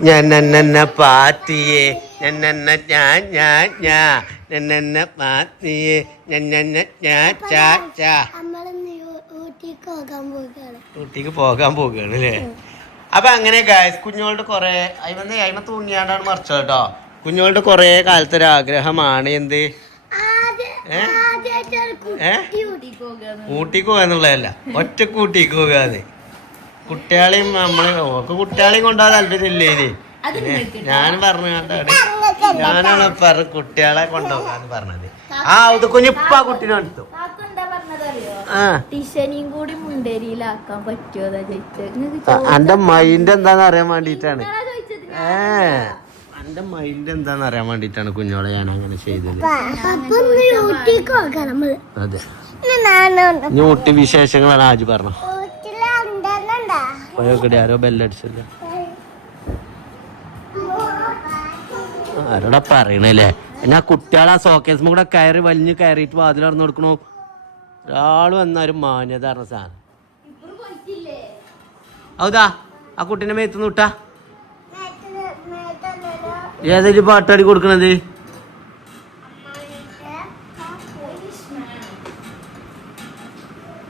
ഞാൻ പാത്തിയെ ഞാൻ പാത്തിയെ ഊട്ടിക്ക് പോകാൻ പോകുകയാണ് അല്ലേ? അപ്പൊ അങ്ങനെ ഗായ്സ് കുഞ്ഞോളുടെ കൊറേ അയിമ തൂങ്ങിയാണ്ടാണ് മറിച്ചത് കേട്ടോ. കുഞ്ഞോളുടെ കൊറേ കാലത്തൊരു ആഗ്രഹമാണ് എന്ത് ഊട്ടിക്ക് പോകാന്നുള്ളതല്ല, ഒറ്റക്ക് ഊട്ടിക്ക് പോകാതെ. കുട്ടികളെയും കുട്ടികളെയും കൊണ്ടുപോകാൻ താല്പര്യമില്ലേ ഇനി? ഞാൻ പറഞ്ഞു ഞാനാണ് കുട്ടികളെ കൊണ്ടുപോകാന്ന് പറഞ്ഞത്. ഇത് കുഞ്ഞിപ്പ കുട്ടീനെ എടുത്തു. എന്റെ മൈൻഡ് എന്താന്ന് അറിയാൻ വേണ്ടിട്ടാണ്. എന്റെ മൈൻഡ് എന്താന്ന് അറിയാൻ വേണ്ടിട്ടാണ് കുഞ്ഞോളെ ഞാൻ അങ്ങനെ ചെയ്തത്. അതെ, ഊട്ടി വിശേഷങ്ങളാണ് ആജ് പറഞ്ഞു. പോയോക്കടി, ആരോ ബെല്ലടിച്ചല്ല, ആരോടാ പറയണല്ലേ? എന്നാ കുട്ടികളെ സോക്കേസ് കൂടെ കയറി വലിഞ്ഞ് കയറിയിട്ട് വാതിൽ തുറന്നു കൊടുക്കണോ? ഒരാള് വന്നാലും മാന്യത പറഞ്ഞ സാധനം. ഔതാ ആ കുട്ടീനെ മേത്തുനിന്ന് വിട്ടാ. ഏതൊരു പാട്ടാടി കൊടുക്കണത്?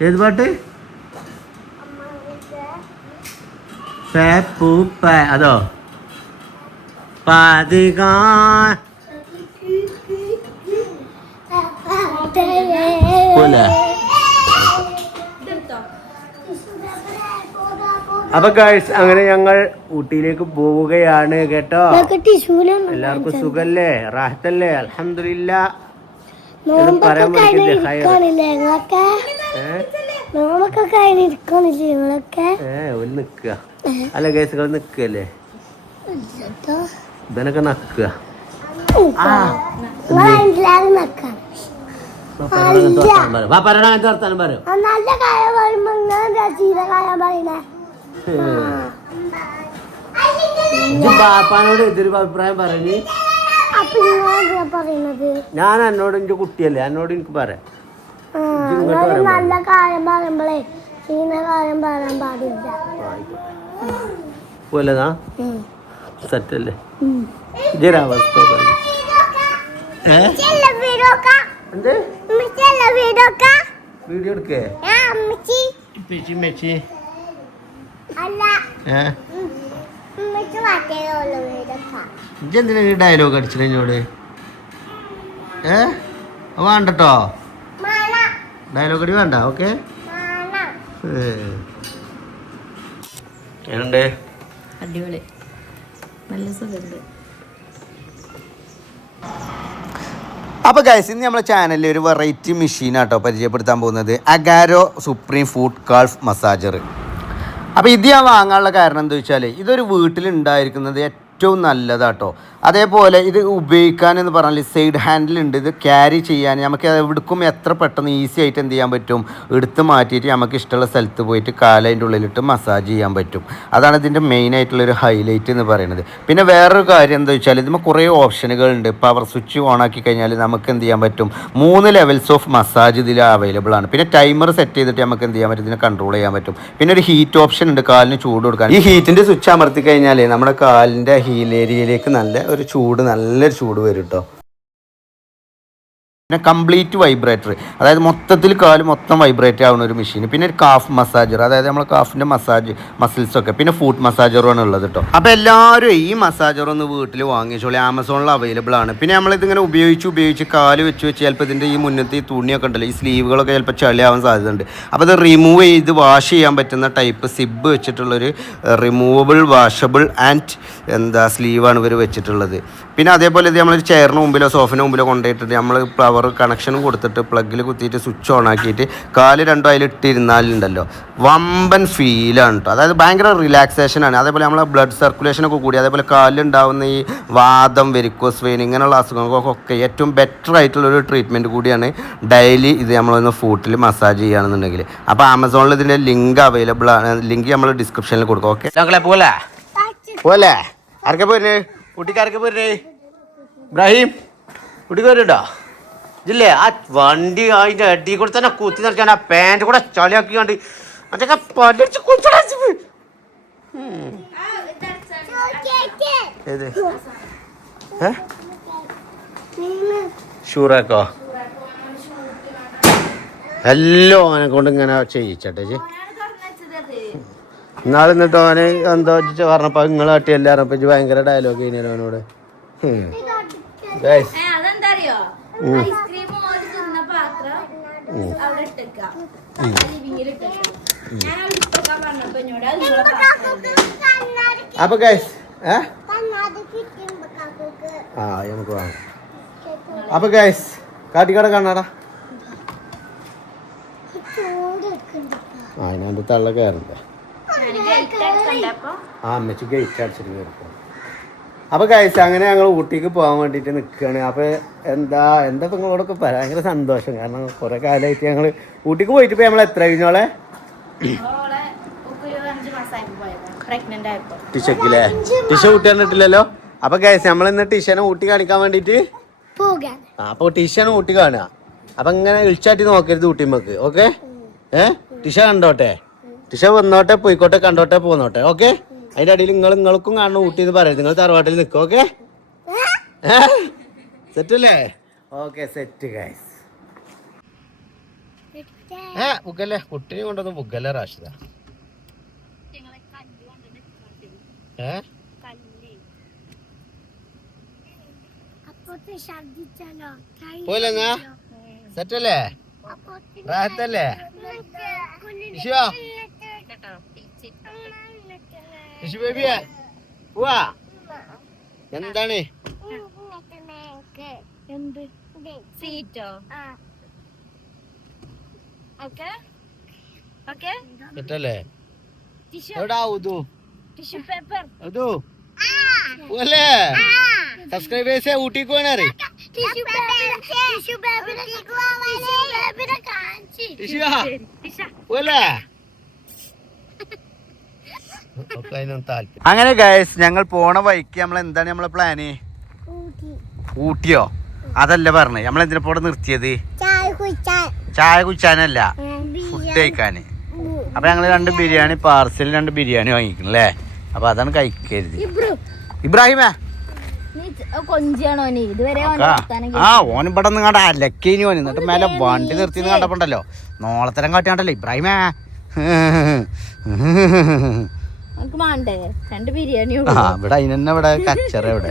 ഏത് പാട്ട്? അതോ അപ്പൊ ഗൈസ് അങ്ങനെ ഞങ്ങൾ ഊട്ടിയിലേക്ക് പോവുകയാണ് കേട്ടോ. എല്ലാവർക്കും സുഖല്ലേ, റാഹത്തല്ലേ? അൽഹംദുലില്ലാ. പറയാൻ നിക്കുക അല്ല ഗൈസുകൾ നിക്കല്ലേ, ഇവനൊക്കെ നക്കുക. വർത്താനം പറയും. ബാപ്പാനോട് എതിര് അഭിപ്രായം പറഞ്ഞ് ഞാൻ എന്നോട് എന്റെ കുട്ടിയല്ലേ, എന്നോട് എനിക്ക് പറയാം. നല്ല കാര്യം പറയുമ്പോഴേ കാര്യം പറയാൻ പാടില്ല. പോലതാ സെറ്റല്ലേ ഇതൊരവസ്ഥ. വീഡിയോ എടുക്കേ ഇതെന്തിനാ ഡയലോഗ് അടിച്ചില്ല എന്നോട്? വേണ്ടട്ടോ, ഡയലോഗ് അടി വേണ്ട. ഓക്കെ, എങ്ങനുണ്ട്? അടിപൊളി, നല്ല സുഖമുണ്ട്. അപ്പോൾ ഗൈസ് ഇന്ന് നമ്മുടെ ചാനലിൽ ഒരു വെറൈറ്റി മെഷീനാട്ടോ പരിചയപ്പെടുത്താൻ പോകുന്നത്. Agaro supreme food calf massager. അപ്പോൾ ഇത് ഞാൻ വാങ്ങാനുള്ള കാരണം എന്താ വെച്ചാൽ ഇതൊരു വീട്ടിലുണ്ടായിരിക്കുന്നത് ഏറ്റവും നല്ലതാട്ടോ. അതേപോലെ ഇത് ഉപയോഗിക്കാൻ എന്ന് പറഞ്ഞാൽ സൈഡ് ഹാൻഡിലുണ്ട്. ഇത് ക്യാരി ചെയ്യാൻ നമുക്ക് എവിടേക്കും എത്ര പെട്ടെന്ന് ഈസി ആയിട്ട് എന്ത് ചെയ്യാൻ പറ്റും, എടുത്ത് മാറ്റിയിട്ട് നമുക്ക് ഇഷ്ടമുള്ള സ്ഥലത്ത് പോയിട്ട് കാലതിൻ്റെ ഉള്ളിലിട്ട് മസാജ് ചെയ്യാൻ പറ്റും. അതാണ് ഇതിൻ്റെ മെയിൻ ആയിട്ടുള്ളൊരു ഹൈലൈറ്റ് എന്ന് പറയുന്നത്. പിന്നെ വേറൊരു കാര്യം എന്താ വെച്ചാൽ ഇതിന് കുറേ ഓപ്ഷനുകളുണ്ട്. പവർ സ്വിച്ച് ഓൺ ആക്കി കഴിഞ്ഞാൽ നമുക്ക് എന്ത് ചെയ്യാൻ പറ്റും, 3 ലെവൽസ് ഓഫ് മസാജ് ഇതിൽ അവൈലബിൾ ആണ്. പിന്നെ ടൈമർ സെറ്റ് ചെയ്തിട്ട് നമുക്ക് എന്ത് ചെയ്യാൻ പറ്റും, ഇതിനെ കൺട്രോൾ ചെയ്യാൻ പറ്റും. പിന്നെ ഒരു ഹീറ്റ് ഓപ്ഷൻ ഉണ്ട്, കാലിന് ചൂട് കൊടുക്കാൻ. ഈ ഹീറ്റിൻ്റെ സ്വിച്ച് അമർത്തി കഴിഞ്ഞാൽ നമ്മുടെ കാലിൻ്റെ ഹീൽ ഏരിയയിലേക്ക് നല്ലൊരു ചൂട് വരും കേട്ടോ. പിന്നെ കംപ്ലീറ്റ് വൈബ്രേറ്റർ, അതായത് മൊത്തത്തിൽ കാല് മൊത്തം വൈബ്രേറ്റ് ആവുന്ന ഒരു മെഷീൻ. പിന്നെ ഒരു കാഫ് മസാജർ, അതായത് നമ്മൾ കാഫിൻ്റെ മസാജ് മസിൽസൊക്കെ. പിന്നെ ഫുഡ് മസാജറുമാണ് ഉള്ളത് കേട്ടോ. അപ്പോൾ എല്ലാവരും ഈ മസാജർ ഒന്ന് വീട്ടിൽ വാങ്ങിച്ചോളി, ആമസോണിൽ അവൈലബിൾ ആണ്. പിന്നെ നമ്മളിതിങ്ങനെ ഉപയോഗിച്ച് കാല് വെച്ച് ചിലപ്പോൾ ഇതിൻ്റെ ഈ മുന്നത്തെ ഈ തുണിയൊക്കെ ഉണ്ടല്ലോ, ഈ സ്ലീവുകളൊക്കെ ചിലപ്പോൾ ചളിയാവാൻ സാധ്യതയുണ്ട്. അപ്പോൾ അത് റിമൂവ് ചെയ്ത് വാഷ് ചെയ്യാൻ പറ്റുന്ന ടൈപ്പ് സിബ് വെച്ചിട്ടുള്ളൊരു റിമൂവബിൾ വാഷബിൾ ആൻഡ് സ്ലീവാണ് ഇവർ വെച്ചിട്ടുള്ളത്. പിന്നെ അതേപോലെ ഇത് നമ്മളൊരു ചെയറിന് മുമ്പിലോ സോഫിന് മുമ്പിലോ കൊണ്ടുപോയിട്ടിട്ട് നമ്മൾ പവർ കണക്ഷനും കൊടുത്തിട്ട് പ്ലഗിൽ കുത്തിയിട്ട് സ്വിച്ച് ഓൺ ആക്കിയിട്ട് കാല് രണ്ടും അതിലിട്ടിരുന്നാലുണ്ടല്ലോ വമ്പൻ ഫീലാണ് കേട്ടോ. അതായത് ഭയങ്കര റിലാക്സേഷനാണ്. അതേപോലെ നമ്മളെ ബ്ലഡ് സർക്കുലേഷനൊക്കെ കൂടി, അതേപോലെ കാലിലുണ്ടാവുന്ന ഈ വാദം, വെരിക്കോസ് വെയിൻ ഇങ്ങനെയുള്ള അസുഖങ്ങൾക്കൊക്കെ ഏറ്റവും ബെറ്റർ ആയിട്ടുള്ളൊരു ട്രീറ്റ്മെൻറ്റ് കൂടിയാണ് ഡെയിലി ഇത് നമ്മളൊന്ന് ഫുട്ടിൽ മസാജ് ചെയ്യുകയാണെന്നുണ്ടെങ്കിൽ. അപ്പോൾ ആമസോണിൽ ഇതിൻ്റെ ലിങ്ക് അവൈലബിൾ ആണ്. ലിങ്ക് നമ്മൾ ഡിസ്ക്രിപ്ഷനിൽ കൊടുക്കും. ഓക്കെ പോലെ ആർക്കെ പോരുന്നേ, കുട്ടിക്കാർക്ക് പോരുന്നേ? ഇബ്രാഹിം കുട്ടിക്ക് വരുന്നുണ്ടോ? ഇല്ലേ ആ വണ്ടി അതിൻ്റെ അടി കൂടെ തന്നെ കുത്തി നിറച്ചാൽ ആ പാൻറ്റ് കൂടെ ചളിയാക്കി കണ്ട് മറ്റൊക്കെ പല്ലടിച്ച് കുത്തിടച്ച് ഏത് ഷൂറാക്കോ എല്ലാം ഓനെ കൊണ്ട് ഇങ്ങനെ ചെയ്യിച്ചട്ടെ എന്നാൾ എന്നിട്ട് ഓന് എന്തോ പറഞ്ഞപ്പോ നിങ്ങൾ കാട്ടി എല്ലാരും ഇപ്പൊ ഭയങ്കര ഡയലോഗ് കഴിഞ്ഞാൽ അവനോട് അതെന്താറിയോ ഐസ്ക്രീം പാത്രം അവിടെ ഇട്ടേക്ക ലിവിങ്ങിൽ അപ്പൊ ഗൈസ് ആ നമുക്ക് വേണം. അപ്പൊ ഗൈസ് കാട്ടിക്കട കാണാടാ അതിനകത്ത് തള്ള കയറണ്ടേ ആ അമ്മച്ചി ഗേറ്റ് അടിച്ചിട്ട് കയറിപ്പോ. അപ്പൊ ഗൈസ് അങ്ങനെ ഞങ്ങൾ ഊട്ടിക്ക് പോകാൻ വേണ്ടിട്ട് നിൽക്കുകയാണ്. അപ്പൊ എന്താ നിങ്ങളോടൊക്കെ ഭയങ്കര സന്തോഷം. കാരണം കുറെ കാലമായിട്ട് ഞങ്ങൾ ഊട്ടിക്ക് പോയിട്ട് ഇപ്പൊ നമ്മൾ എത്ര കഴിഞ്ഞോളെ ടിഷക്കില്ലേ ടിഷ ഊട്ടി കണ്ടിട്ടില്ലല്ലോ. അപ്പൊ ഗൈസ് നമ്മൾ ഇന്ന് ടിഷനെ ഊട്ടി കാണിക്കാൻ വേണ്ടിട്ട് അപ്പൊ ടിഷനെ ഊട്ടി കാണുക. അപ്പൊ ഇങ്ങനെ ഇളിച്ചാട്ടി നോക്കരുത് ഊട്ടിമ്മക്ക്. ഓക്കെ ടിഷ കണ്ടോട്ടെ, ടിഷ വന്നോട്ടെ, പോയിക്കോട്ടെ, കണ്ടോട്ടെ, പോന്നോട്ടെ. ഓക്കെ അതിന്റെ അടിയിൽ നിങ്ങൾക്കും കാണണം ഊട്ടി എന്ന് പറയരുത്. നിങ്ങൾ തറവാട്ടിൽ നിൽക്കും. ഓക്കെ സെറ്റ് അല്ലേ? Okay set guys. ബുക്കല്ലേ കുട്ടിനെ കൊണ്ടൊന്നും ബുക്കല്ലേ റാഷിദ. പോയില്ലെന്നാ സെറ്റല്ലേ? റാഹത്തല്ലേ? ബേബിയെ പോവാ. എന്താണ് സെറ്റല്ലേ? എവിടാ ഉദു ഉദു പോലെ സബ്സ്ക്രൈബേഴ്സേ ഊട്ടിക്ക് പോകാനറി അങ്ങനെ ഗൈസ് ഞങ്ങൾ പോണ വഴിക്ക് നമ്മൾ എന്താണ് നമ്മളെ പ്ലാന്? ഊട്ടിയോ? അതല്ല പറഞ്ഞേ. നമ്മൾ എന്തിനാ പോടെ നിർത്തിയത്? ചായ കുടിച്ചാനല്ല, ഫുഡ് കഴിക്കാന്. അപ്പൊ ഞങ്ങള് 2 ബിരിയാണി പാർസൽ 2 ബിരിയാണി വാങ്ങിക്കണല്ലേ. അപ്പൊ അതാണ് കഴിക്കരുത്. ഇബ്രാഹിമേ ആ ഓൻ ഇവിടെ നിന്ന് കണ്ട അലക്കേനി ഓന്. എന്നിട്ട് മേലെ വണ്ടി നിർത്തിന്ന് കണ്ടപ്പോണ്ടല്ലോ നോളത്തരം കാട്ടിയാണ്ടല്ലോ ഇബ്രാഹിമേ. ആ ഇവിടെ അതിനെന്നെ ഇവിടെ കച്ചറ ഇവിടെ.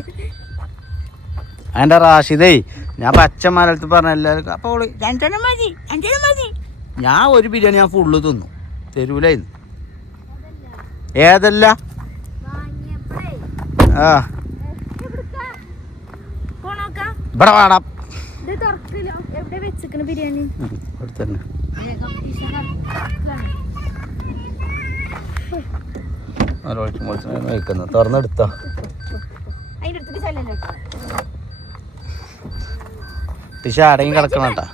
അതിന്റെ റാഷിദേ ഞാൻ പച്ച മലയാളത്തിൽ പറഞ്ഞ എല്ലാവർക്കും അപ്പൊ ഞാൻ 1 ബിരിയാണി ഞാൻ ഫുള്ള് തിന്നു. തരൂലായിരുന്നു. ഏതല്ല ആ ഇവിടെ വേണം തുറന്നെടുത്തോ. ടിഷ അടങ്ങി കിടക്കണട്ടാ.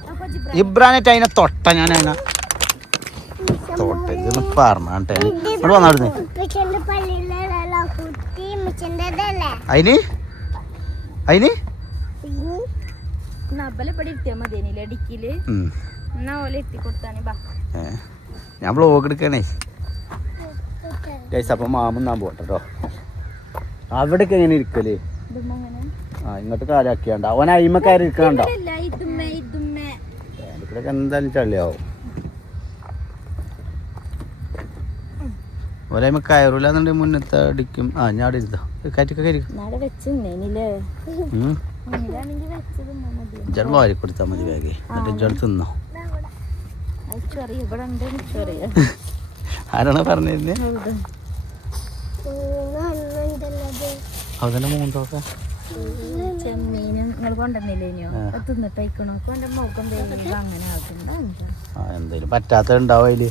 ഇബ്രാനായിട്ട് അതിനെ തൊട്ട ഞാൻ അതിനെ തൊട്ട് ഇതൊന്ന് പറഞ്ഞാട്ടെ. ഇവിടെ വന്നാടുന്നേ അതിന് അതിന് ഞാൻ ബ്ലോഗ് എടുക്കണേ ഗൈസ്. അപ്പൊ മാമന്നാൻ പോട്ടോ. അവിടേക്ക് എങ്ങനെ ഇരിക്കല്? ആ ഇങ്ങോട്ട് കാലാക്കിയാണ്ട അവൻ അയിമ കയറി ഇരിക്കണ്ടോ? ഇവിടേക്ക് എന്തായാലും ചള്ളിയാവും. ഒരേമ കയറൂലെന്നുണ്ടെങ്കിൽ മുന്നത്തെ അടിക്കും. ആ ഞാൻ അവിടെ ഇരുത്തോ കയറ്റൊക്കെ കയറി ജൽ വാരി കൊടുത്താൽ മതി വേഗം. എന്നിട്ട് ജൽ തിന്നോ. ആരാണ് പറഞ്ഞിരുന്നേ? അതിന്റെ മൂന്നൊക്കെ എന്തേലും പറ്റാത്ത ഉണ്ടാവും അതില്.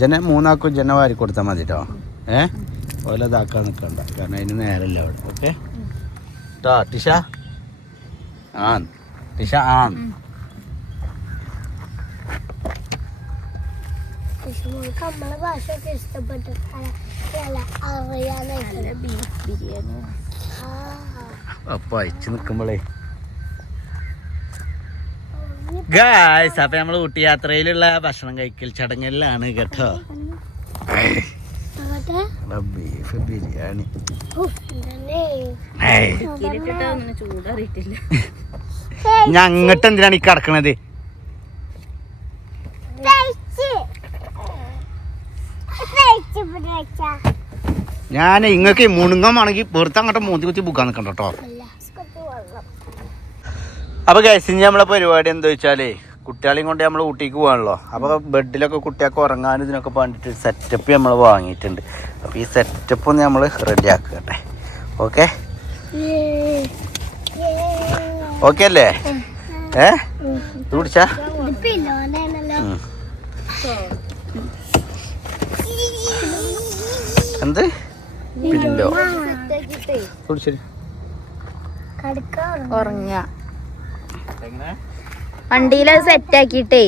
ജന 3 ആക്കും ജന വാരി കൊടുത്താൽ മതി കേട്ടോ. ഓല ഇതാക്കാൻ നിൽക്കണ്ട, കാരണം അതിന് നേരല്ല അവിടെ. ഓക്കെ കേട്ടോ ടിഷ. ആ ടിഷ ആ അപ്പൊ അയച്ചു നിക്കുമ്പോളേ ഗായ്സ് അപ്പൊ നമ്മള് ഊട്ടി യാത്രയിലുള്ള ഭക്ഷണം കഴിക്കൽ ചടങ്ങിലാണ് കേട്ടോ. ബീഫ് ബിരിയാണി ഞാൻ അങ്ങോട്ട് എന്തിനാണ് ഈ കിടക്കണത്? ഞാൻ ഇങ്ങക്ക് മുണുങ്ങമാണെങ്കിൽ പുറത്ത് അങ്ങോട്ട് മൂത്തി കുത്തി ബുക്കാൻ നിൽക്കണ്ട കേട്ടോ. അപ്പൊ ഗൈസ് ഇനി നമ്മളെ പരിപാടി എന്താ വെച്ചാലേ കുട്ടികളെയും കൊണ്ട് നമ്മൾ ഊട്ടിക്ക് പോകാണല്ലോ. അപ്പോൾ ബെഡിലൊക്കെ കുട്ടികൾക്ക് ഉറങ്ങാനും ഇതിനൊക്കെ വേണ്ടിയിട്ട് സെറ്റപ്പ് നമ്മൾ വാങ്ങിയിട്ടുണ്ട്. അപ്പോൾ ഈ സെറ്റപ്പ് ഒന്ന് നമ്മൾ റെഡി ആക്കട്ടെ. ഓക്കെ ഓക്കെ അല്ലേ? ഇത് പിടിച്ചാ എന്ത് പില്ലോ പിടിച്ചേ ഉറങ്ങ വണ്ടിയിലത് സെറ്റ് ആക്കിട്ടേ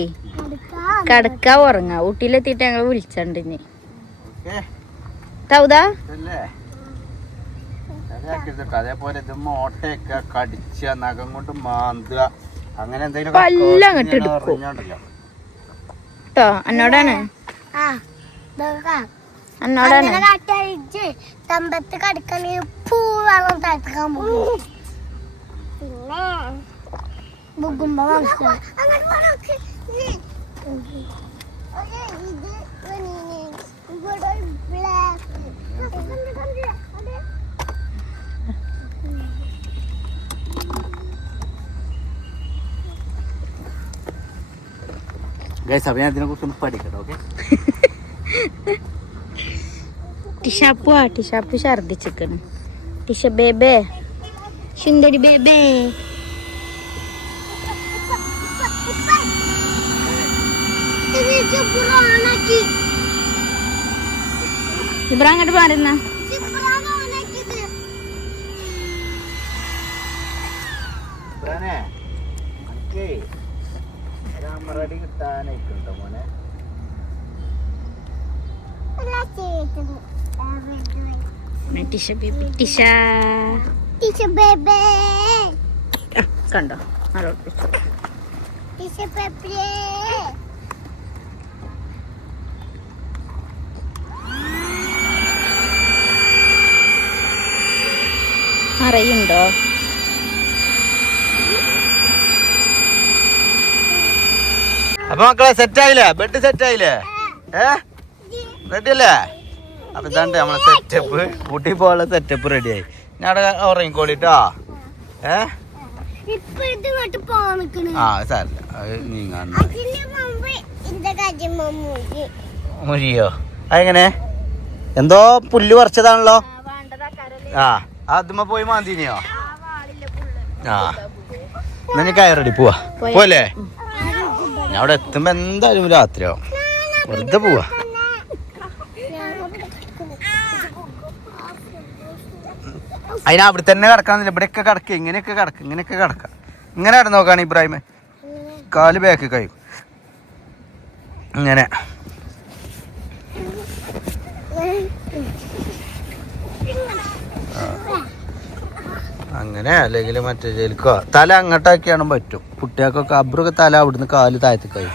കടക്കാ ഉറങ്ങ. ഊട്ടിയിലെത്തിയിട്ട് ഞങ്ങൾ വിളിച്ചണ്ട് ഇനി തൗതാ. അതേപോലെ ഇത് മോട്ടയൊക്കെ കടിച്ച നഖം കൊണ്ട് മാന്തുക അങ്ങനെ എന്തെങ്കിലും കേട്ടോ. എന്നോടാണ് എന്നോടാണ് തമ്പത്ത് കടക്കണ പൂവാണ് തടുക്കാൻ പോകും. ബുക്കുമ്പോ ഗൈസ് അപ്പൊ ഞാൻ ഇതിനെ കുറിച്ചൊന്ന് പഠിക്കട്ടെ. ഓക്കെ ടിഷാപ്പ് ഛർദിച്ചിക്കണ്. ടിഷ ബേബേ സുന്ദരി ബേബേ ഇബ്രാ അങ്ങോട്ട് പാടുന്ന കിട്ടാനായിട്ടോ മോനെ. കണ്ടോ അറിയുണ്ടോ? അപ്പൊ മക്കളെ സെറ്റായില്ലേ? ബെഡ് സെറ്റായില്ലേ? റെഡി അല്ലേ? അപ്പൊ ഇതാണ്ട് നമ്മളെ സെറ്റപ്പ് ഊട്ടി പോകാനുള്ള സെറ്റപ്പ് റെഡിയായി. ഞാൻ അവിടെ ഉറങ്ങിക്കോളിട്ടോ. ആ സാറില്ല നീങ്ങാൻ മുരിയോ അതെങ്ങനെ എന്തോ പുല്ല് പറിച്ചതാണല്ലോ. ആ അതുമ്മ പോയി മാന്തിനിയോ? ആ എന്നാ ഞാൻ കയറടി പോവാ പോലെ. ഞാൻ അവിടെ എത്തുമ്പോ എന്തായാലും രാത്രിയാവും. വെറുതെ പോവാ. അതിന് അവിടെ തന്നെ കിടക്കാന്നില്ല. ഇവിടെയൊക്കെ കിടക്കുക ഇങ്ങനെയൊക്കെ കിടക്കുക ഇങ്ങനെയൊക്കെ കിടക്കുക. ഇങ്ങനെ കിടന്ന് നോക്കാണ് ഇബ്രാഹിം. കാല് ബാക്ക് കഴിയും ഇങ്ങനെ. അങ്ങനെ അല്ലെങ്കിൽ മറ്റേ ജയിലിക്കോ തല അങ്ങോട്ടാക്കിയാണ് പറ്റും. കുട്ടികൾക്കൊക്കെ അബ്രൊക്കെ തല അവിടുന്ന് കാല് താഴത്തേക്കായി.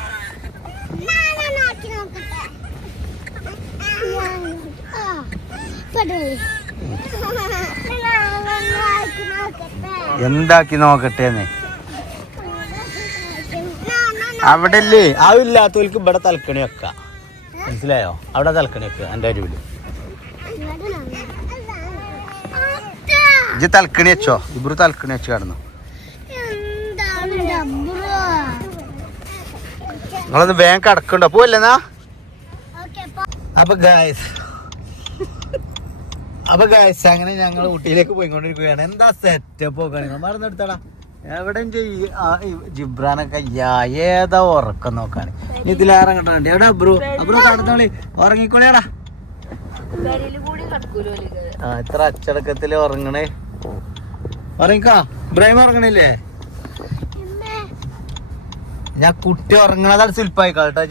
എന്താക്കി നോക്കട്ടേന്ന് അവിടെ അല്ലേ ആവില്ലാത്തവർക്ക് ഇവിടെ തലക്കണി വെക്കാം. മനസ്സിലായോ? അവിടെ തലക്കണി വെക്കുക. എൻ്റെ അരുവില് ഇജ്ജ് തലക്കണി വെച്ചോ. ഇബ്രു തലക്കണി വെച്ച് കിടന്നു. നിങ്ങളൊന്ന് വേഗം കിടക്കണ്ടോ? പോവല്ലെന്നാ. അപ്പൊ ഗായ്സ് അങ്ങനെ ഞങ്ങൾ ഊട്ടിയിലേക്ക് പോയിക്കൊണ്ടിരിക്കുകയാണ്. എന്താ സെറ്റപ്പ് ഒക്കെ മറന്നെടുത്താടാ. എവിടെ ജിബ്രാനൊക്കെ ഏതാ ഉറക്കം നോക്കാണ്. ഇതിലേറെ കണ്ടേ. എവിടെ അബ്രു കടന്നോളി ഉറങ്ങിക്കോളിയടാ. ആ ഇത്ര അച്ചടക്കത്തില് ഉറങ്ങണേ. ഉറങ്ങിക്കാ. ഇബ്രാഹിം ഉറങ്ങണില്ലേ? ഞാൻ കുട്ടി ഉറങ്ങണതാണ് ശില്പായിക്കാട്ടാ.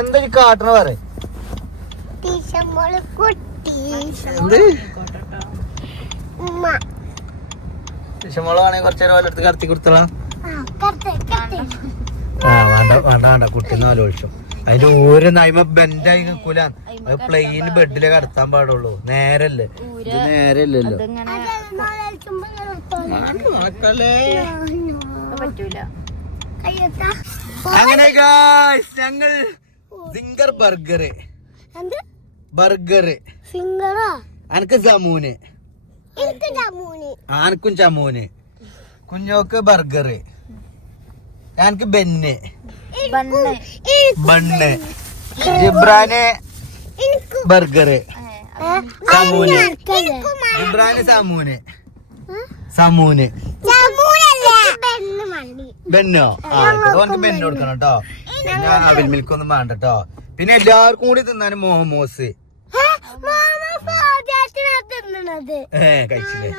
എന്താ കാട്ടണ പറ. വിഷമോളാണെങ്കിൽ കുറച്ചേരം ഓലെടുത്ത് കടത്തി കൊടുത്തോളാം. വേണ്ട കുട്ടീന്ന് ആലോചിച്ചു. അതിന്റെ ഒരു നൈമ ബെൻഡായി നിൽക്കൂല. അത് പ്ലെയിൻ ബെഡിലെ കടത്താൻ പാടുള്ളൂ. നേരല്ലേ ഇത് നേരല്ലല്ലോ. അങ്ങനെ ഞങ്ങൾ സിംഗർ ബർഗർ അനക്ക് ജമൂന് ആനക്കും ചമൂന് കുഞ്ഞോക്ക് ബർഗർ എനിക്ക് ബെന്ന് ബണ്ണ് ജിബ്രാന് ബർഗർ സമൂന് ജിബ്രാന് സമൂന് ബെന്നോ ഓനക്ക് ബെന്ന് കൊടുക്കണം കേട്ടോ. പിന്നെ അവിൽ മിൽക്കൊന്നും വേണ്ട കേട്ടോ. പിന്നെ എല്ലാവർക്കും കൂടി തിന്നാനും മോമോസ് കഴിച്ചില്ലേ?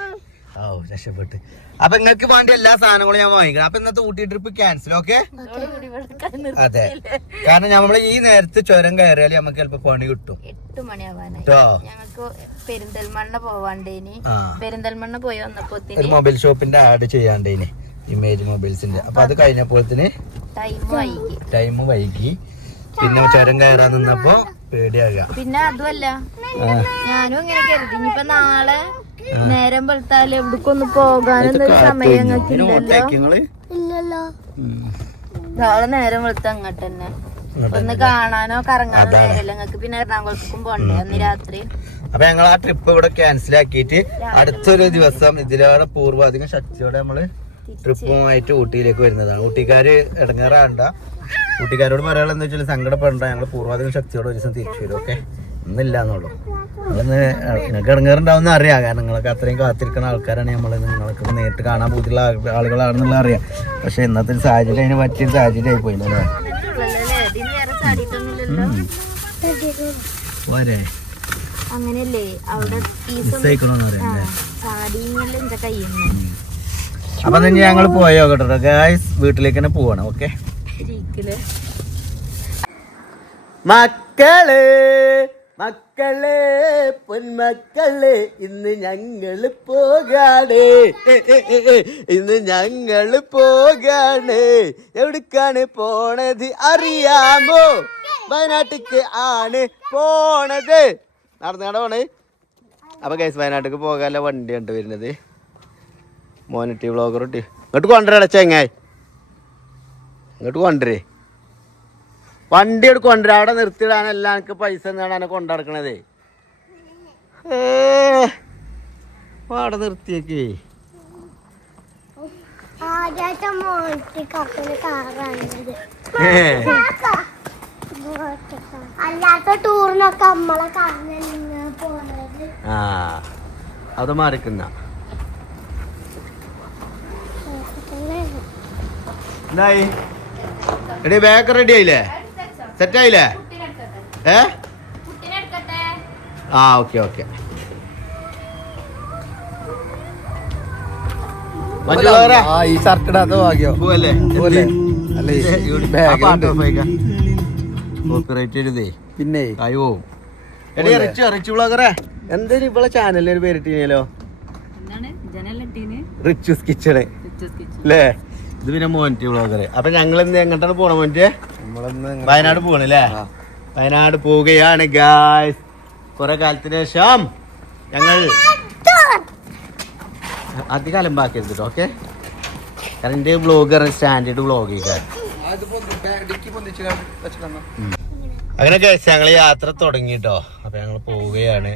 ഓ രക്ഷപ്പെട്ട്. അപ്പൊ നിങ്ങൾക്ക് വേണ്ടി എല്ലാ സാധനങ്ങളും ഞാൻ വാങ്ങിക്കണം. അപ്പൊ ഇന്നത്തെ ഊട്ടി ട്രിപ്പ് ക്യാൻസൽ. ഓക്കെ അതെ, കാരണം നമ്മള് ഈ നേരത്തെ ചുരം കയറിയാല് നമുക്ക് ചിലപ്പോ പണി കിട്ടും. 8 മണിയാവാനായി ഞങ്ങൾക്ക് പെരിന്തൽമണ്ണ പോവാണ്ടേനി. പെരിന്തൽമണ്ണ പോയി വന്നപ്പോ ഒരു മൊബൈൽ ഷോപ്പിന്റെ ആഡ് ചെയ്യാണ്ടേനി, ഇമേജ് മൊബൈൽസിന്റെ. അപ്പൊ അത് കഴിഞ്ഞപ്പോഴത്തിന് ടൈം വൈകി. പിന്നെ ചുരം കയറാൻ നിന്നപ്പോ പേടിയാകാം. പിന്നെ അതുമല്ല ഞാനും ഇങ്ങനെ കരുതി ഇനിയിപ്പൊ നാളെ നേരം വെളുത്താല് എവിടേക്കൊന്ന് പോകാനൊന്നും ഒരു സമയം ഇല്ലല്ലോ. നാളെ നേരം വെളുത്ത അങ്ങോട്ട് തന്നെ ഒന്ന് കാണാനോ കറങ്ങാനോ നേരല്ല ഞങ്ങക്ക്. പിന്നെ എറണാകുളത്തേക്കും പോണ്ടേ അന്ന് രാത്രി. അപ്പൊ ഞങ്ങൾ ആ ട്രിപ്പ് ഇവിടെ ക്യാൻസൽ ആക്കിയിട്ട് അടുത്തൊരു ദിവസം ഇതിലേറെ പൂർവ്വാധികം ശക്തിയോടെ നമ്മള് ട്രിപ്പുമായിട്ട് ഊട്ടിയിലേക്ക് വരുന്നതാണ്. ഊട്ടിക്കാര് ഇടങ്ങേറാണ്ട. ഊട്ടിക്കാരോട് പറയാനുള്ള എന്താ വെച്ചാൽ സങ്കടപ്പെടണ്ട. ഞങ്ങൾ പൂർവ്വാധികം ശക്തിയോടെ ഒരു ദിവസം തിരിച്ചു വരും. ഓക്കെ, ഒന്നില്ലാന്നുള്ളൂ. നിങ്ങളൊന്ന് നിങ്ങൾക്ക് ഇടങ്ങേറുണ്ടാവുന്ന അറിയാം, കാരണം നിങ്ങളൊക്കെ അത്രയും കാത്തിരിക്കുന്ന ആൾക്കാരാണ്. നിങ്ങൾക്ക് നേരിട്ട് കാണാൻ പോയിട്ടുള്ള ആളുകളാണെന്നുള്ള അറിയാം. പക്ഷെ ഇന്നത്തെ സാഹചര്യം അതിന് പറ്റിയൊരു സാഹചര്യം ആയി പോയില്ലേ? അങ്ങനെയല്ലേ അവിടെ അപ്പൊ തന്നെ ഞങ്ങൾ പോയോ കേട്ടോ ഗായ്സ്, വീട്ടിലേക്ക് തന്നെ പോവാണ്. ഓക്കെ മക്കളെ പൊന്മക്കളെ ഇന്ന് ഞങ്ങള് പോകാണ്. എവിടേക്കാണ് പോണത് അറിയാമോ? വയനാട്ടിക്ക് ആണ് പോണത്. നടന്നാണ് പോണേ. അപ്പൊ ഗൈസ് വയനാട്ടിക്ക് പോകാനുള്ള വണ്ടിയാണ് വരുന്നത്. മോനിറ്റി വ്ളോഗർ ഇട്ടി ഇങ്ങോട്ട് കൊണ്ടുവരാ ചെങ്ങായി, ഇങ്ങോട്ട് കൊണ്ടുവരേ. വണ്ടി എടുത്ത് കൊണ്ടുവരാ. അവിടെ നിർത്തിയിടാനല്ല എനിക്ക് പൈസ എന്നാണ് കൊണ്ടുനടക്കണതേ. അവിടെ നിർത്തിയേക്കേ. ആ അത് മാറിക്കുന്ന എന്തായി? എടീ ബാഗ് റെഡി ആയില്ലേ? സെറ്റ് ആയില്ലേ? ആ ഓക്കെ ഓക്കെ. ഈ ഷർട്ട് ഇടാത്ത ഭാഗ്യോ കോപ്പിറൈറ്റ് എഴുതേ. പിന്നെ അയ്യോ എടീ റിച്ച് വ്ളോഗറെ എന്തായാലും ഇവളെ ചാനലിന് ഒരു പേരിട്ടീനല്ലോ, റിച്ചൂസ് കിച്ചണ് അല്ലേ? ഇത് പിന്നെ മോനിറ്റി വ്ളോഗറ്. അപ്പൊ ഞങ്ങൾ ഇന്ന് എങ്ങോട്ടാണ് പോണ മോനിറ്റ്? വയനാട് പോണല്ലേ? വയനാട് പോവുകയാണ് ഗായ്സ്. കുറെ കാലത്തിന് ശേഷം ഞങ്ങൾ അധികം അലമ്പാക്കരുത് കേട്ടോ. ഓക്കെ, കാരണം എൻ്റെ വ്ളോഗർ സ്റ്റാൻഡേർഡ് വ്ളോഗ് ചെയ്താൽ അങ്ങനെ ഗൈസ് ഞങ്ങൾ യാത്ര തുടങ്ങിട്ടോ. അപ്പൊ ഞങ്ങൾ പോവുകയാണ്.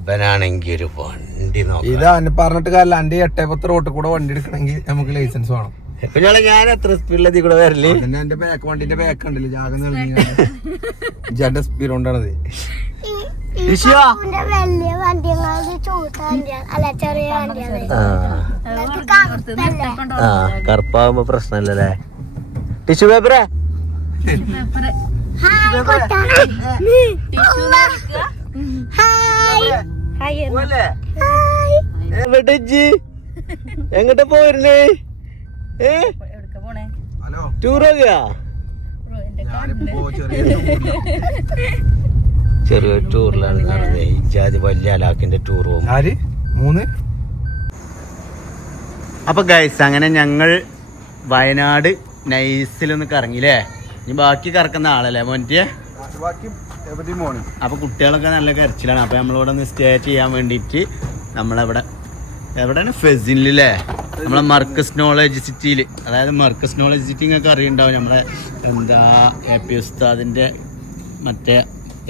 ഇവനാണെങ്കിൽ ഒരു വണ്ടി നോക്കാം. ഇതാ പറഞ്ഞിട്ട് കാര്യമില്ല. എൻ്റെ 8 റോട്ടിൽ കൂടെ വണ്ടി എടുക്കണമെങ്കിൽ നമുക്ക് ലൈസൻസ് വേണം. കുഞ്ഞോളെ ഞാൻ എത്ര സ്പീഡിൽ കൂടെ വരല്? എന്റെ ബാക്ക് വണ്ടിന്റെ ബാക്ക് ഉണ്ടല്ലോ ജാഗം ജന്റെ സ്പീഡ് കൊണ്ടാണത്. കറുപ്പാകുമ്പോ പ്രശ്നല്ലേ? ടിഷ്യൂ പേപ്പറേ എങ്ങോട്ട് പോയിരുന്നേ? ടൂർ പോകാ? ചെറിയ ടൂറിലാണ് നടന്നത്. ഇജാതി വലിയ അലാക്കിന്റെ ടൂർ പോകും. അപ്പോൾ ഗൈസ് അങ്ങനെ ഞങ്ങൾ വയനാട് നൈസിലൊന്ന് കറങ്ങില്ലേ. ഇനി ബാക്കി കറക്കുന്ന ആളല്ലേ മോൻ്റെ. അപ്പോൾ കുട്ടികളൊക്കെ നല്ല കരച്ചിലാണ്. അപ്പോൾ നമ്മളിവിടെ ഒന്ന് സ്റ്റേ ചെയ്യാൻ വേണ്ടിയിട്ട് നമ്മളെവിടെ എവിടെയാണ് ഫെസിനിലല്ലേ, നമ്മളെ മർക്കസ് നോളജ് സിറ്റിയിൽ. അതായത് മർക്കസ് നോളജ് സിറ്റി നിങ്ങൾക്ക് അറിയുണ്ടാവും, നമ്മുടെ എന്താ AP ഉസ്താദിൻ്റെ മറ്റേ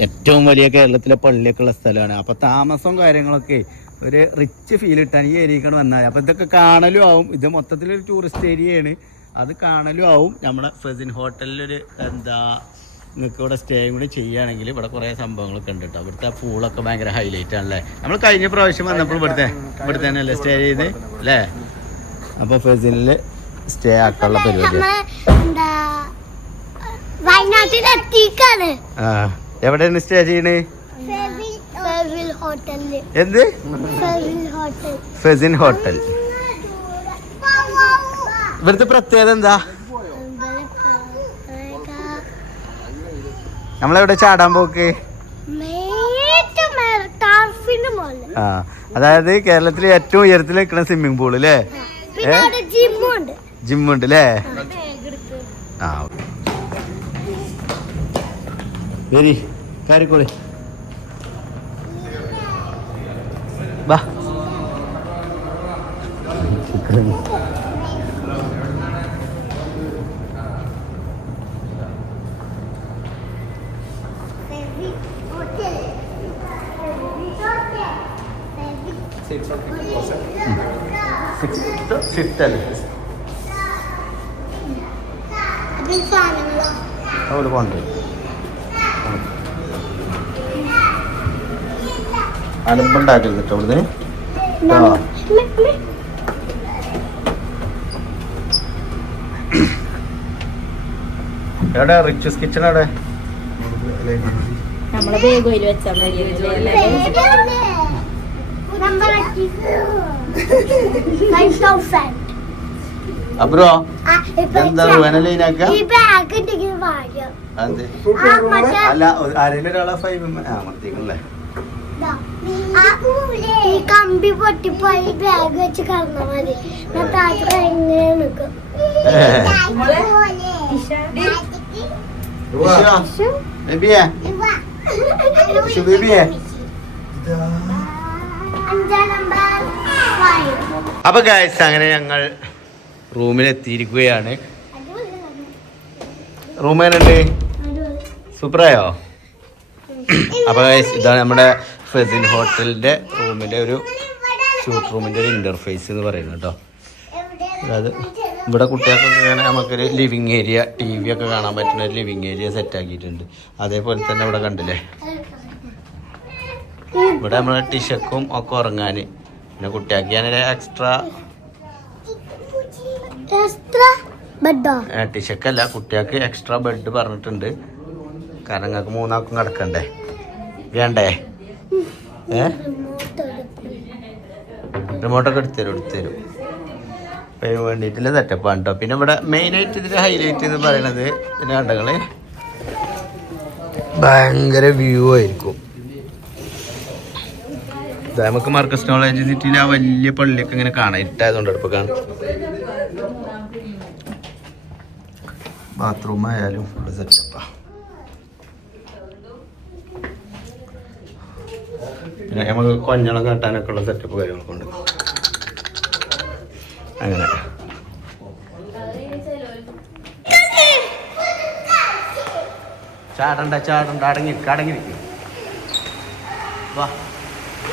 ഏറ്റവും വലിയ കേരളത്തിലെ പള്ളിയൊക്കെ ഉള്ള സ്ഥലമാണ്. അപ്പോൾ താമസവും കാര്യങ്ങളൊക്കെ ഒരു റിച്ച് ഫീൽ കിട്ടാൻ ഈ ഏരിയക്കാണ് വന്നാൽ. അപ്പോൾ ഇതൊക്കെ കാണലും ആവും. ഇത് മൊത്തത്തിലൊരു ടൂറിസ്റ്റ് ഏരിയയാണ്, അത് കാണലും ആവും. നമ്മുടെ ഫെസിൻ ഹോട്ടലിലൊരു എന്താ നിങ്ങൾക്ക് ഇവിടെ സ്റ്റേയും കൂടി ചെയ്യുകയാണെങ്കിൽ ഇവിടെ കുറേ സംഭവങ്ങളൊക്കെ ഉണ്ട് കേട്ടോ. ഇവിടുത്തെ പൂളൊക്കെ ഭയങ്കര ഹൈലൈറ്റ് ആണല്ലേ. നമ്മൾ കഴിഞ്ഞ പ്രാവശ്യം വന്നപ്പോൾ ഇവിടെ തന്നെയല്ലേ സ്റ്റേ ചെയ്ത് അല്ലേ. അപ്പോൾ ഫെസിനിൽ സ്റ്റേ ആക്കാനുള്ള പരിപാടി. വയനാട്ടിലെത്തിക്കാണ്. ആ എവിടെയാണ് സ്റ്റേ ചെയ്യണേ? എന്ത്? ഫെസിൻ ഹോട്ടൽ. ഇവിടുത്തെ പ്രത്യേകത എന്താ? നമ്മളെവിടെ ചാടാൻ പോക്ക്? ആ അതായത് കേരളത്തിലെ ഏറ്റവും ഉയരത്തിൽ നിൽക്കുന്ന സ്വിമ്മിംഗ് പൂൾ അല്ലേ. ജിമ്മുണ്ട് അല്ലേ. ആ വരി കാരിക്കോളി വാ. ഫിഫ്ത്ത് അല്ലേ അവിടെ പോണ്ട്. അലമ്പുണ്ടാക്കരുത് അവിടുന്ന്. എവിടെ റിച്ചസ് കിച്ചൺ? അവിടെ നമ്മളെ ബേഗോയിൽ വെച്ചാൽ അബ്രോ എന്താ വേനലീനാക്ക? അല്ല ആരെങ്കിലും ഒരാളെ 5 മതിയല്ലേ. ഈ കമ്പി പൊട്ടിപ്പോയി ബാഗ് വെച്ച് കറന്നാ മതി. അപ്പൊ ഗൈസ് അങ്ങനെ ഞങ്ങൾ റൂമിലെത്തിയിരിക്കുകയാണ്. റൂം എങ്ങനെയുണ്ട്? സൂപ്പറായോ? അപ്പൊ ഗൈസ് ഇതാണ് നമ്മുടെ ഫെസിൻ ഹോട്ടലിന്റെ റൂമിന്റെ ഒരു ഷൂട്ട് റൂമിന്റെ ഒരു ഇന്റർഫേസ് എന്ന് പറയുന്നത് കേട്ടോ. അതായത് ഇവിടെ കുട്ടികൾക്കൊക്കെ ഇങ്ങനെ നമുക്കൊരു ലിവിങ് ഏരിയ, TV ഒക്കെ കാണാൻ പറ്റുന്ന ഒരു ലിവിങ് ഏരിയ സെറ്റ് ആക്കിയിട്ടുണ്ട്. അതേപോലെ തന്നെ ഇവിടെ കണ്ടില്ലേ, ഇവിടെ നമ്മളെ ടിഷക്കും ഒക്കെ ഉറങ്ങാൻ. പിന്നെ കുട്ടിയാക്കി ഞാനൊരു എക്സ്ട്രാ ടിഷക്കല്ല, കുട്ടികൾക്ക് എക്സ്ട്രാ ബെഡ് പറഞ്ഞിട്ടുണ്ട്. കാരണം നിങ്ങൾക്ക് 3 ആൾക്കും കിടക്കണ്ടേ, വേണ്ടേ? റിമോട്ടൊക്കെ എടുത്തരും. അപ്പം അതിന് വേണ്ടിയിട്ടുള്ള സെറ്റപ്പാണ് കേട്ടോ. പിന്നെ ഇവിടെ മെയിനായിട്ട് ഇതിൻ്റെ ഹൈലൈറ്റ് എന്ന് പറയണത് പിന്നെ കണ്ടങ്ങള് ഭയങ്കര വ്യൂ ആയിരിക്കും. നമുക്ക് മർക്കസ് നോളജ് സിറ്റിയിൽ ആ വലിയ പള്ളിയൊക്കെ ഇങ്ങനെ കാണാം, ഇട്ടായതുകൊണ്ട് ഇപ്പൊ കാണാം. ബാത്റൂം ആയാലും ഫുള്ള് സെറ്റപ്പാ. പിന്നെ നമുക്ക് കൊഞ്ഞളം കെട്ടാനൊക്കെ ഉള്ള സെറ്റപ്പ് കാര്യങ്ങളൊക്കെ ഉണ്ട്. അങ്ങനെ ചാടണ്ട അടങ്ങിരിക്കും. വാ.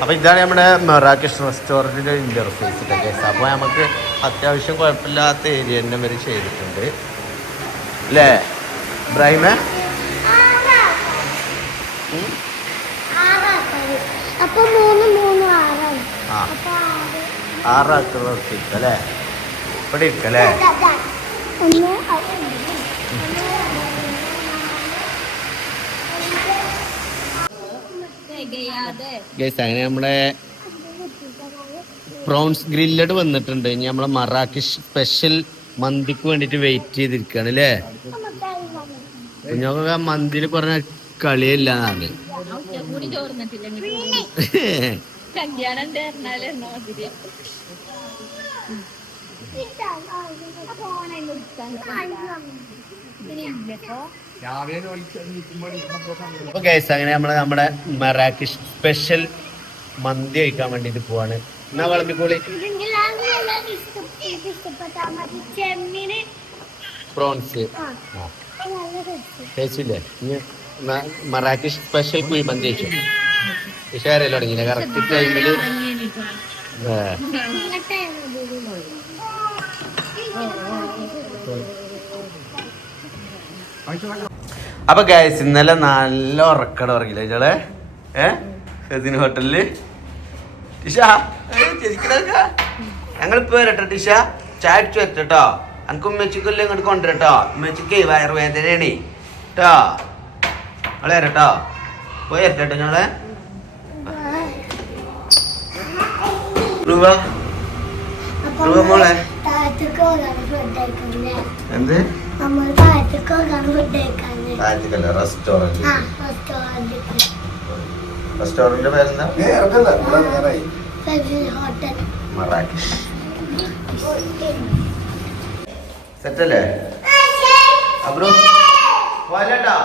അപ്പോൾ ഇതാണ് നമ്മുടെ മെറാക്കിഷ് റെസ്റ്റോറൻറ്റിൻ്റെ ഇൻ്റർഫേസ് കേസ്. അപ്പോൾ നമുക്ക് അത്യാവശ്യം കുഴപ്പമില്ലാത്ത ഏരിയ തന്നെ വരെ ചെയ്തിട്ടുണ്ട് അല്ലേ ഇബ്രാഹിമേ? ആ 6 ആൾക്കുള്ള ഇരിക്കും അല്ലേ, ഇവിടെ ഇരിക്കും അല്ലേ? അങ്ങനെ നമ്മുടെ പ്രോൺസ് ഗ്രില്ലഡ് വന്നിട്ടുണ്ട്. ഇനി നമ്മളെ മറാക്കിഷ് സ്പെഷ്യൽ മന്തിക്ക് വേണ്ടിട്ട് വെയിറ്റ് ചെയ്തിരിക്കുകയാണ് അല്ലേ. കുഞ്ഞൊക്കെ മന്തിയിൽ പറഞ്ഞ കളിയില്ലാന്നാണ്. അപ്പൊ ഗൈസ് അങ്ങനെ നമ്മുടെ മറാക്കിഷ് സ്പെഷ്യൽ മന്തി കഴിക്കാൻ വേണ്ടിട്ട് പോവാണ്. എന്നാ വിളമ്പിക്കോളി. പ്രോൺസ് കഴിച്ചില്ലേ? മറാക്കിഷ് സ്പെഷ്യൽ കുഴി മന്തി കഴിച്ചു. ഉഷാരല്ലോ തുടങ്ങിയില്ല കറക്റ്റ് ടൈമില്. അപ്പൊ ഗൈസ് ഇന്നലെ നല്ല ഉറക്കട ഉറങ്ങില്ല ചേളെ ഫെസിൻ ഹോട്ടലില്. ടിഷ ഞങ്ങളിപ്പോ വരട്ടെ ടിഷ, ചായ അടിച്ചു വരട്ടോ. എനിക്ക് ഉമ്മച്ചിക്കൊല്ലം ഇങ്ങോട്ട് കൊണ്ടുവരട്ടോ. ഉമ്മച്ചിക്ക് വയറുവേദനയാണ് കേട്ടോ. ഞങ്ങള് വരട്ടോ, പോയി വരട്ടോ ഞങ്ങളെ. മോളെ എന്ത് റെസ്റ്റോറന്റ് പേരെന്താ? മറാക്കിഷ്. സെറ്റല്ലേ അബ്രോ? പോരട്ടോ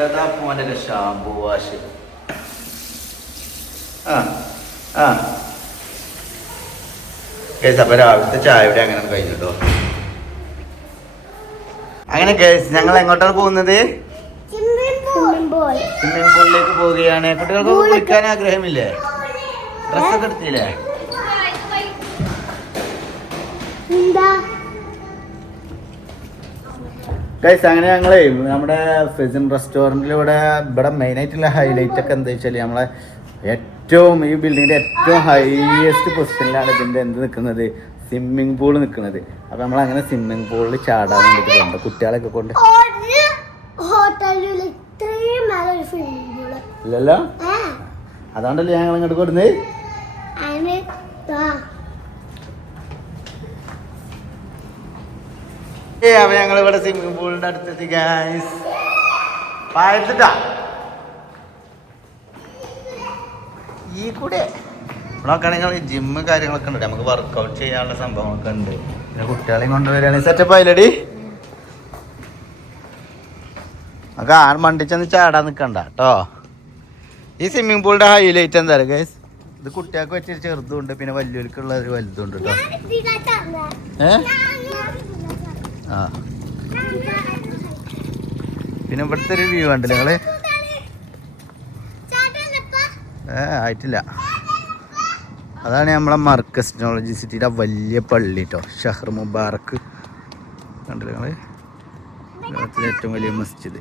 ഏതാ മോന്റെ ഷാമ്പൂ വാഷ്. അപ്പൊ രാവിലത്തെ ചായ ഇവിടെ അങ്ങനെ കഴിഞ്ഞിട്ടോ. അങ്ങനെ ഞങ്ങൾ എങ്ങോട്ടാണ് പോകുന്നത്? സ്വിമ്മിംഗ് പൂളിലേക്ക് പോവുകയാണ്. കുട്ടികൾക്ക് കുളിക്കാൻ ആഗ്രഹമില്ലേ? ഡ്രസ്സൊക്കെ എടുത്തില്ലേ? ഗൈസ് അങ്ങനെ ഞങ്ങളെ നമ്മുടെ ഫെസിൻ റെസ്റ്റോറൻറ്റിലൂടെ ഇവിടെ മെയിനായിട്ടുള്ള ഹൈലൈറ്റ് ഒക്കെ എന്താ വെച്ചാൽ നമ്മളെ ഏറ്റവും ഈ ബിൽഡിങ്ങിന്റെ ഏറ്റവും ഹൈയസ്റ്റ് പൊസിഷനിലാണ് ഇതിന്റെ എന്ത് നിൽക്കുന്നത്, സ്വിമ്മിംഗ് പൂള് നിൽക്കുന്നത്. അപ്പൊ നമ്മൾ അങ്ങനെ സ്വിമ്മിംഗ് പൂളിൽ ചാടാൻ വേണ്ടിട്ട് പോകുന്നുണ്ട് കുട്ടികളൊക്കെ കൊണ്ട്. ഇല്ലല്ലോ, അതുകൊണ്ടല്ലേ ഞങ്ങൾ ഇങ്ങോട്ട് കൊടുക്കുന്നത്. അപ്പൊ ഞങ്ങൾ ഇവിടെ സ്വിമ്മിംഗ് പൂളിന്റെ അടുത്തെത്തി ഗൈസ്. പായത്തിട്ടാ ഈ കൂടെ നോക്കുകയാണെങ്കിൽ ജിമ്മ് കാര്യങ്ങളൊക്കെ ഉണ്ട്, നമുക്ക് വർക്കൗട്ട് ചെയ്യാനുള്ള സംഭവങ്ങളൊക്കെ ഉണ്ട്. പിന്നെ കുട്ടികളെയും കൊണ്ടുവരികയാണെങ്കിൽ സെറ്റപ്പ് ആയില്ലടി. നമുക്ക് മണ്ടിച്ചെന്ന് ചാടാൻ നിൽക്കണ്ട കേട്ടോ. ഈ സ്വിമ്മിംഗ് പൂളിന്റെ ഹൈലൈറ്റ് എന്താ പറയുക ഗൈസ്, ഇത് കുട്ടികൾക്ക് പറ്റിയൊരു ചെറുതുണ്ട്, പിന്നെ വലിയവർക്കുള്ള ഒരു വലുതുണ്ട് കേട്ടോ. പിന്നെ ഇവിടുത്തെ ഒരു വ്യൂ കണ്ടില്ല നിങ്ങള്? ആയിട്ടില്ല. അതാണ് നമ്മളെ മർക്കസ് ടെക്നോളജി സിറ്റിയുടെ വലിയ പള്ളി കേട്ടോ, ഷഹർ മുബാറക്ക്. കണ്ടില്ല നിങ്ങള്? ലോകത്തിലെ ഏറ്റവും വലിയ മസ്ജിദ്.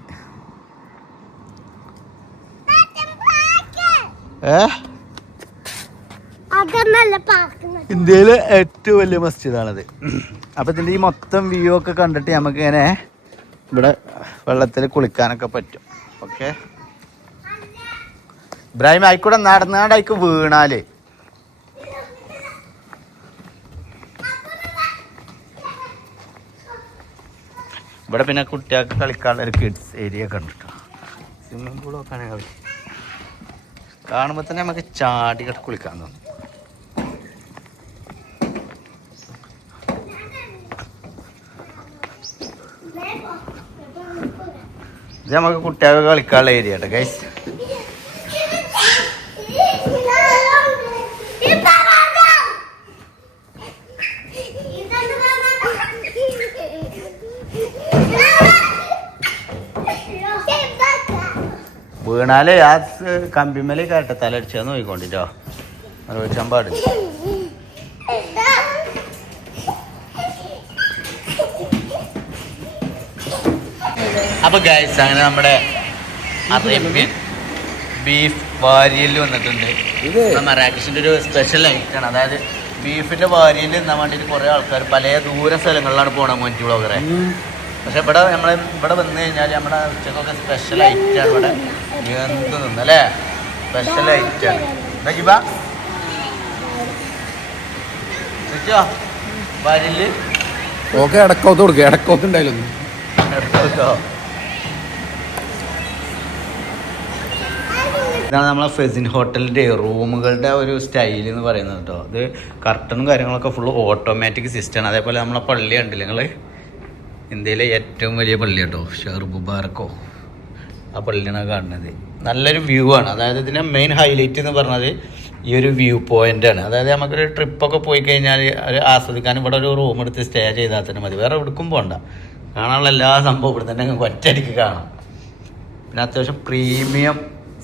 ഇന്ത്യയിലെ ഏറ്റവും വലിയ മസ്ജിദാണത്. അപ്പൊ ഇതിന്റെ ഈ മൊത്തം വ്യൂ ഒക്കെ കണ്ടിട്ട് നമുക്ക് ഇങ്ങനെ ഇവിടെ വെള്ളത്തിൽ കുളിക്കാനൊക്കെ പറ്റും. ഓക്കെ, ഇബ്രാഹിം ആയിക്കൂടെ നടന്നാണ്ടായിക്ക് വീണാല് ഇവിടെ പിന്നെ കുട്ടികൾക്ക് കളിക്കാനുള്ള ഒരു കിഡ്സ് ഏരിയ ഒക്കെ ഉണ്ട് കേട്ടോ. സ്വിമ്മിംഗ് പൂളൊക്കെ ആണെങ്കിൽ കാണുമ്പോൾ തന്നെ നമുക്ക് ചാടികട്ട് കുളിക്കാൻ തോന്നും. ഇത് നമുക്ക് കുട്ടികൾക്ക് കളിക്കാനുള്ള ഏരിയ കേട്ടോ ഗൈസ്. വീണാല് ആ കമ്പിമേലെ കയറ്റ തലടിച്ചെന്ന് നോക്കിക്കൊണ്ടിട്ടോ, അറിയിച്ചാൻ പാടില്ല. അപ്പൊ ഗൈസ് അങ്ങനെ നമ്മുടെ അറേബ്യൻ ബീഫ് വാരിയല് വന്നിട്ടുണ്ട്. മറാക്കിഷിന്റെ ഒരു സ്പെഷ്യൽ ഐറ്റാണ്. അതായത് ബീഫിന്റെ വാരിയല് തിന്നാൻ വേണ്ടിയിട്ട് കുറെ ആൾക്കാർ പല ദൂര സ്ഥലങ്ങളിലാണ് പോകണം മോൻറ്റി ബ്ലോഗറെ. പക്ഷെ ഇവിടെ ഇവിടെ വന്നു കഴിഞ്ഞാൽ നമ്മുടെ ഉച്ചക്കൊക്കെ സ്പെഷ്യൽ ഐറ്റാണ്. ഇവിടെ എന്ത് നിന്നല്ലേ സ്പെഷ്യൽ ഐറ്റാണ്. നോക്കിപ്പാ വാരിയല് ഓക്കെ. ഇടക്കോത്ത് കൊടുക്കുക, ഇടക്കോത്ത് ഉണ്ടായാലും ഇതാണ് നമ്മളെ ഫെസിൻ ഹോട്ടലിൻ്റെ റൂമുകളുടെ ഒരു സ്റ്റൈൽ എന്ന് പറയുന്നത് കേട്ടോ. ഇത് കർട്ടനും കാര്യങ്ങളൊക്കെ ഫുള്ള് ഓട്ടോമാറ്റിക് സിസ്റ്റമാണ്. അതേപോലെ നമ്മളെ പള്ളി കണ്ടില്ല നിങ്ങൾ, ഇന്ത്യയിലെ ഏറ്റവും വലിയ പള്ളി കേട്ടോ, ഷെർ മുബാറക്കോ, ആ പള്ളിയാണ് കാണുന്നത്. നല്ലൊരു വ്യൂ ആണ്. അതായത് ഇതിൻ്റെ മെയിൻ ഹൈലൈറ്റ് എന്ന് പറഞ്ഞത് ഈ ഒരു വ്യൂ പോയിൻ്റാണ്. അതായത് നമുക്കൊരു ട്രിപ്പൊക്കെ പോയി കഴിഞ്ഞാൽ ഒരു ആസ്വദിക്കാൻ ഇവിടെ ഒരു റൂം എടുത്ത് സ്റ്റേ ചെയ്താൽ തന്നെ മതി, വേറെ എവിടേക്കും പോകണ്ട. കാണാനുള്ള എല്ലാ സംഭവം ഇവിടെ തന്നെ ഒറ്റയടിക്ക് കാണാം. പിന്നെ അത്യാവശ്യം പ്രീമിയം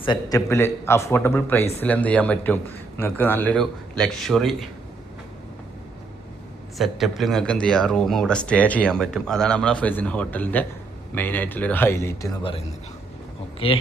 സെറ്റപ്പിൽ അഫോർഡബിൾ പ്രൈസിൽ എന്ത് ചെയ്യാൻ പറ്റും, നിങ്ങൾക്ക് നല്ലൊരു ലക്ഷറി സെറ്റപ്പിൽ നിങ്ങൾക്ക് എന്ത് ചെയ്യുക, റൂം ഇവിടെ സ്റ്റേ ചെയ്യാൻ പറ്റും. അതാണ് നമ്മളെ ഫെസിൻ ഹോട്ടലിൻ്റെ മെയിനായിട്ടുള്ളൊരു ഹൈലൈറ്റ് എന്ന് പറയുന്നത്. ഓക്കെ.